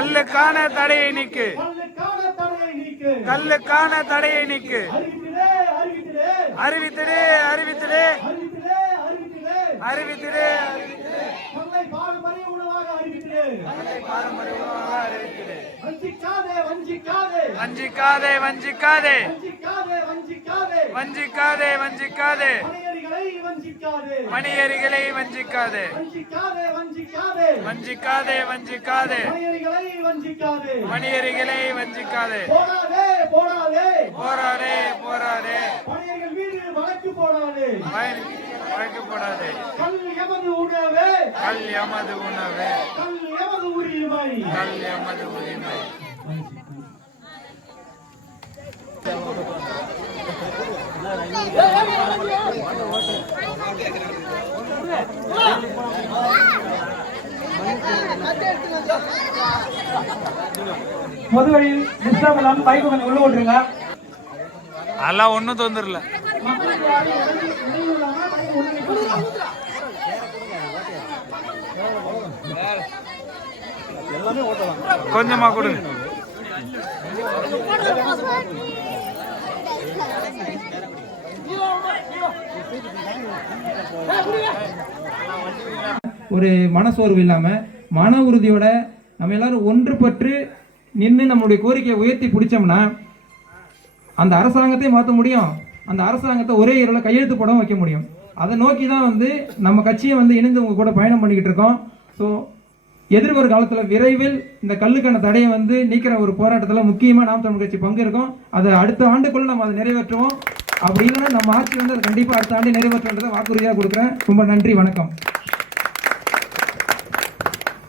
கல்லுக்கான தடையை நீக்கு. கல்லுக்கான தடையை நீக்கு. அறிவித்திடு அறிவித்திடு. அறிவித்திடு. வஞ்சிக்காதே வஞ்சிக்காதே. வஞ்சிக்காதே வஞ்சிக்காதே. வஞ்சிக்காதே வஞ்சிக்காதே. மணியரிகளை வஞ்சிக்காதே. வஞ்சிக்காதே. வஞ்சிக்காதே. மணியரிகளை வஞ்சிக்காதே. போராதே போராதே. போராதே போராதே வழக்கு போடாதே. வழக்கு போடாதே. கல் எமது உணவே. கல் எமது உணவே. கல் எமது உரிமை. எமது உரிமை. பொது வழியில் டிஸ்டர்ப் இல்லாம பைக் கொஞ்சம் உள்ள ஓட்டுருங்க அதெல்லாம் ஒன்றும் தொந்தரல மக்களுக்கு யாரும் இடையூறு இடையூறு இல்லாம பைக் உள்ள நிறுத்துங்க. கொஞ்சமா கொடுங்க. ஒரு மனசோர்வு இல்லாமல் மன உறுதியோட நம்ம எல்லாரும் ஒன்றுபட்டு நின்று நம்மளுடைய கோரிக்கையை உயர்த்தி பிடிச்சோம்னா அந்த அரசாங்கத்தை மாற்ற முடியும். அந்த அரசாங்கத்தை ஒரே இரவில் கையெழுத்து போடவும் வைக்க முடியும். அதை நோக்கி தான் வந்து நம்ம கட்சியை வந்து இணைந்து உங்க கூட பயணம் பண்ணிக்கிட்டு இருக்கோம். ஸோ எதிர்வரும் காலத்தில் விரைவில் இந்த கல்லுக்கான தடையை வந்து நீக்கிற ஒரு போராட்டத்தில் முக்கியமாக நாம் தமிழ் கட்சி பங்கு இருக்கும். அதை அடுத்த ஆண்டுக்குள்ள நம்ம அதை நிறைவேற்றுவோம். அப்படி இல்லைன்னா நம்ம ஆட்சி வந்து அதை கண்டிப்பாக அடுத்த ஆண்டு நிறைவேற்றுன்றதை வாக்குறுதியாக கொடுக்குறேன். ரொம்ப நன்றி வணக்கம்.